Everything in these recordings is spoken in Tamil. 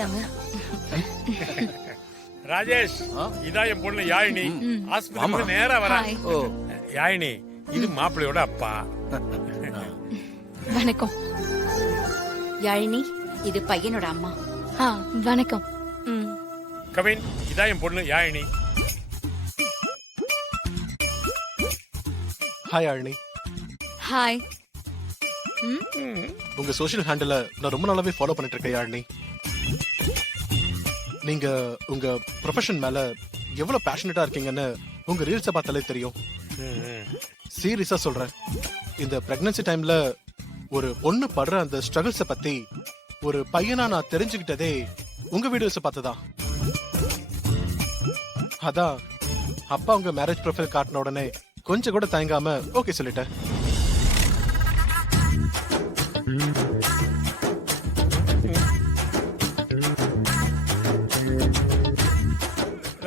போயிட்டாங்க. ராஜேஷ், இதான் என் பொண்ணு யாழினி. ஆஸ்பத்திரிக்கு நேரா வரா. Hi. யாழினி, இது மாப்பிள்ளையோட அப்பா. வணக்கம். யாழினி, இது பையனோட அம்மா. வணக்கம். கவின், இதான் என் பொண்ணு யாழினி. ஹாய் யாழினி. ஹாய். உங்க சோஷியல் ஹேண்டில நான் ரொம்ப நாளாவே ஃபாலோ பண்ணிட்டு இருக்கேன் யாழினி. நீங்க உங்க ப்ரொஃபஷன் மேல எவ்வளவு பேஷனட்டா இருக்கீங்கன்னு உங்க ரீல்ஸை பார்த்தாலே தெரியும். சீரியஸா சொல்றேன், இந்த பிரெக்னன்சி டைம்ல ஒரு பொண்ணு படுற அந்த ஸ்ட்ரகிள்ஸ பத்தி ஒரு பையனா நான் தெரிஞ்சுக்கிட்டதே உங்க வீடியோஸை பார்த்துதான். அதான் அப்பா உங்க மேரேஜ் ப்ரொஃபைல் காட்டின உடனே கொஞ்சம் கூட தயங்காம ஓகே சொல்லிட்டேன்.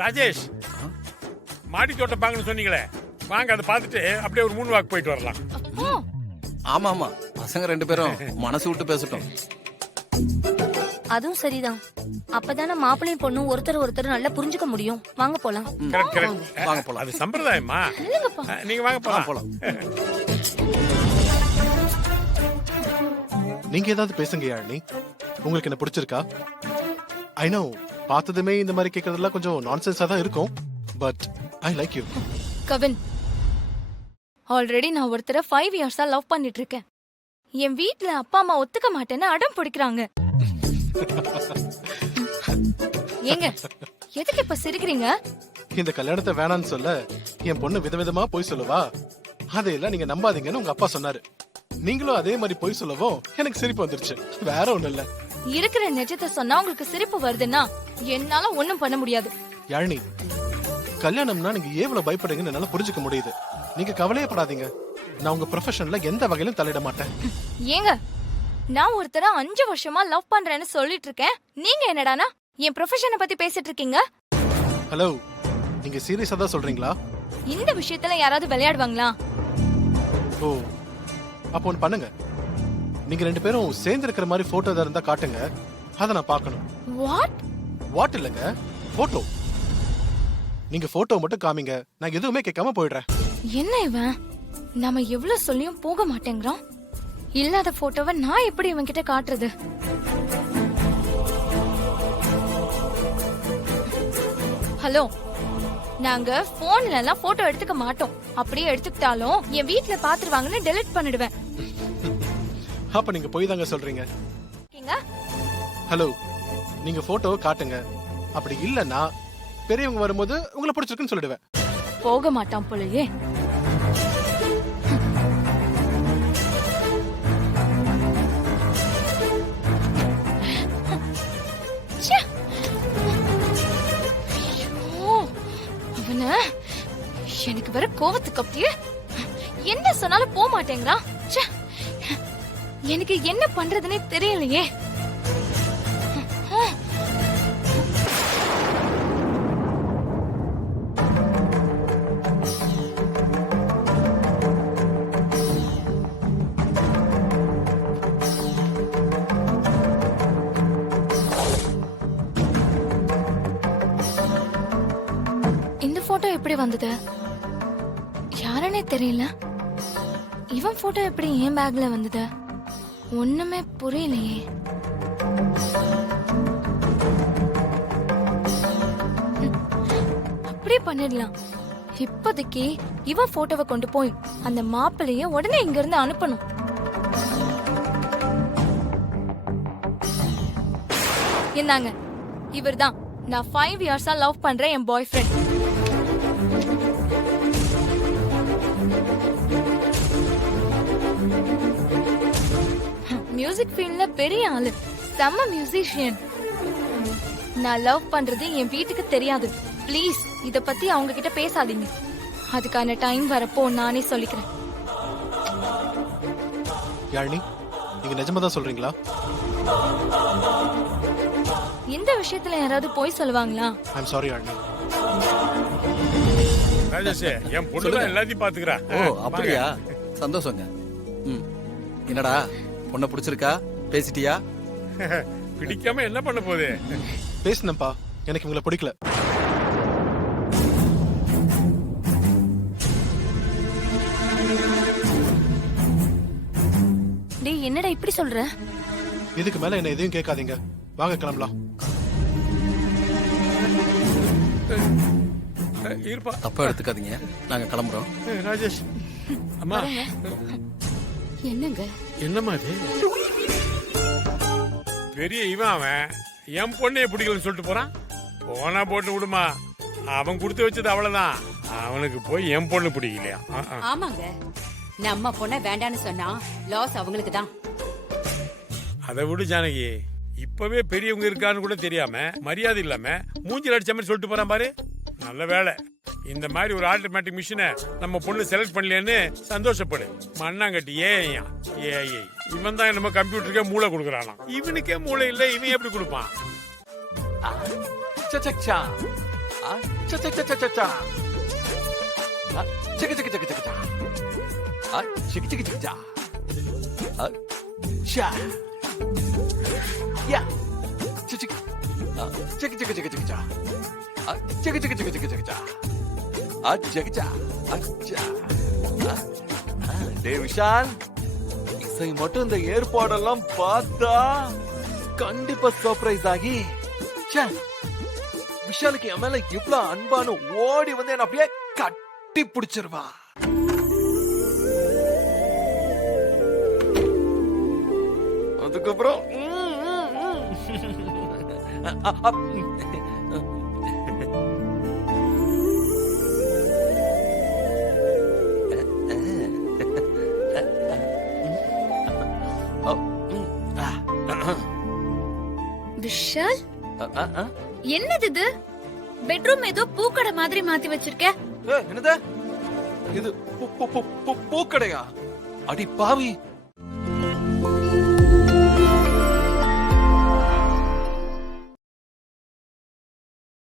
ராஜேஷ், மாடி தோட்டம் பாங்கன்னு சொன்னீங்களே, வாங்க அதை பார்த்துட்டு அப்படியே ஒரு 3 வாக் போயிட்டு வரலாம். ஆமா ஆமா, பசங்க 2 பேரும் மனசு விட்டு பேசட்டும். அதுவும் சரிதான். அப்பதானே மாப்பிள்ளையும் பொண்ணும் ஒருத்தர் நல்லா புரிஞ்சுக்க முடியும். வாங்க போலாம். கரெக்ட் கரெக்ட், வாங்க போலாம். அது சம்பிரதாயமா. நீங்க வாங்க போலாம். நீங்க ஏதாவது பேசுங்க யாழினி. உங்களுக்கு என்ன பிடிச்சிருக்கா? ஐ நோ, பார்த்ததுமே இந்த மாதிரி கேட்கறதுலாம் கொஞ்சம் நான்சென்ஸா தான் இருக்கும். But I like you. Kavin, already நான் ஒருத்தரை 5 இயர்ஸா லவ் பண்ணிட்டு இருக்கேன். என் வீட்ல அப்பா அம்மா ஒத்துக்க மாட்டேன்னு அடம் பிடிக்கிறாங்க. ஏங்க, எதுக்கு இப்ப சிரிக்கிறீங்க? இந்த கல்யாணத்தை வேணான்னு சொல்ல என் பொண்ணு விதவிதமா போய் சொல்லுவா. அதையெல்லாம் நீங்க நம்பாதீங்கன்னு உங்க அப்பா சொன்னாரு. நீங்களும் அதே மாதிரி போய் சொல்லவும் எனக்கு சிரிப்பு வந்துருச்சு. வேற ஒண்ணும் இல்ல. இருக்கிற நிஜத்தை சொன்னா உங்களுக்கு சிரிப்பு வருதுன்னா என்னால ஒண்ணும் பண்ண முடியாது. யாழினி, கல்யாணம்னா நீங்க ஏவ்வளவு பயப்படுங்கன்னு என்னால புரிஞ்சுக்க முடியுது. நீங்க கவலையே படாதீங்க. நான் உங்க ப்ரொஃபஷன்ல எந்த வகையிலும் தலையிட மாட்டேன். ஏங்க, நான் ஒருத்தர 5 வருஷமா லவ் பண்றேன்னு சொல்லிட்டு இருக்கேன். நீங்க என்னடானா என் ப்ரொஃபஷனை பத்தி பேசிட்டு இருக்கீங்க? ஹலோ, நீங்க சீரியஸா தான் சொல்றீங்களா? இந்த விஷயத்துல யாராவது விளையாடுவாங்களா? ஓ, அப்போ ஒண்ணு பண்ணுங்க. நீங்க 2 பேரும் சேர்ந்து இருக்கிற மாதிரி போட்டோ ஏதாவது இருந்தா காட்டுங்க. அதை நான் பார்க்கணும். வாட்? வாட் இல்லங்க, போட்டோ. நீங்க போட்டோ மட்டும் காமிங்க, நான் எதுவுமே கேட்காம போயிடுறேன். என்ன இவன், நாம எவ்வளவு சொல்லியும் போக மாட்டேங்கிறான். இல்லாத போட்டோவை நான் எப்படி இவன் கிட்ட காட்டுறது? ஹலோ, நாங்க போன்ல எல்லாம் போட்டோ எடுத்துக்க மாட்டோம். அப்படியே எடுத்துக்கிட்டாலும் என் வீட்ல பாத்துருவாங்கன்னு டெலிட் பண்ணிடுவேன். அப்ப நீங்க போய் தாங்க சொல்றீங்க. ஓகேங்க? ஹலோ, நீங்க போட்டோ காட்டுங்க. அப்படி இல்லன்னா பெரியவங்க வரும்போது உங்களை பிடிச்சிருக்குன்னு சொல்லிடுவேன். போக மாட்டான் போலயே. ச்சே. ஐயோ, அவன எனக்கு வர கோவத்துக்கு அப்படியே என்ன சொன்னாலும் போக மாட்டேங்கிறான். ச்சே. எனக்கு என்ன பண்றதுன்னே தெரியலையே. இந்த போட்டோ எப்படி வந்தது? யாருன்னே தெரியல. இவன் போட்டோ எப்படி என் பேக்ல வந்தது? ஒண்ணுமே புரியலையே. அப்படியே பண்ணிடலாம். இப்போதைக்கு இவன் போட்டோவை கொண்டு போய் அந்த மாப்பிள்ளைய உடனே இங்க இருந்து அனுப்பணும். இந்தாங்க, இவர்தான் நான் 5 இயர்ஸா லவ் பண்ற என் பாய் ஃப்ரெண்ட். மியூசிக் ஃபீல்ட்ல பெரிய ஆளு, செம்ம மியூசிஷியன். நான் லவ் பண்றது என் வீட்டுக்கு தெரியாது. ப்ளீஸ் இத பத்தி அவங்க கிட்ட பேசாதீங்க. அதுக்கான டைம் வரப்போ நானே சொல்லிக்கிறேன். யாழினி, நீங்க நிஜமா தான் சொல்றீங்களா? இந்த விஷயத்துல யாராவது போய் சொல்லுவாங்களா? I'm sorry Yazhini. ராஜேஷ், என் பொண்ணு தான் எல்லாத்தையும் பாத்துக்கிறா. ஓ அப்படியா, சந்தோஷங்க. என்னடா, பொண்ணை பிடிச்சிருக்கா? பேசிட்டியா? பிடிக்காம என்ன பண்ண போகுது? பேசினப்பா, எனக்கு இவங்களை பிடிக்கல. டேய் என்னடா இப்படி சொல்ற? இதுக்கு மேல என்ன எதையும் கேட்காதீங்க, வாங்க கிளம்பலாம். இருப்பா. தப்பா எடுத்துக்காதீங்க, நாங்க கிளம்புறோம். ராஜேஷ் அம்மா. என்னங்க என்னம்மா இது? பெரிய இவன் அவன் என் பொண்ணைய பிடிக்கலன்னு சொல்லிட்டு போறான். போனா போட்டு விடுமா, அவன் கொடுத்து வச்சது அவ்வளவுதான். அவனுக்கு போய் என் பொண்ணு பிடிக்கலையா? ஆமாங்க, நம்ம பொண்ண வேண்டான்னு சொன்னா லாஸ் அவங்களுக்கு தான். அதை விடு ஜானகி, இப்பவே பெரியவங்க இருக்கான்னு கூட தெரியாம மரியாதை இல்லாம மூஞ்சில் அடிச்ச மாதிரி சொல்லிட்டு போறான் பாரு. நல்ல வேலை இந்த மாதிரி ஒரு ஆட்டோமேட்டிக் மிஷினை நம்ம பொண்ணு செலக்ட் பண்ணலன்னு சந்தோஷப்படு. மண்ணாங்கட்டி ஏஐயா ஏஐ, இவன் தான் நம்ம கம்ப்யூட்டருக்கே மூளை கொடுக்குறானா. இவனுக்கே மூளை இல்லை, இவன் எப்படி கொடுப்பான்? சச்சச்சா சச்சச்சச்சச்சா சிக்கு சிக்கு சிக்கு சிக்கு சிக்கு சிக்கு சிக்கு சா யா சிக்கு சிக்கு சிக்கு சிக்கு சிக்கு சிக்கு சிக்கு சிக்கு சிக்கு சிக்கு அச்சா அச்சா. டே விஷால், இசை மட்டும் இந்த ஏற்பாடெல்லாம் பார்த்தா கண்டிப்பா சர்ப்ரைஸ் ஆகி விஷாலுக்கு என் மேல இவ்வளவு அன்பானு ஓடி வந்து என்ன அப்படியே கட்டி பிடிச்சிருவா. அதுக்கப்புறம் விஷால், என்னது இது? பெட்ரூம் ஏதோ பூக்கடை மாதிரி மாத்தி வச்சிருக்க. என்னது இது? பூக்கடையா? அடி பாவி,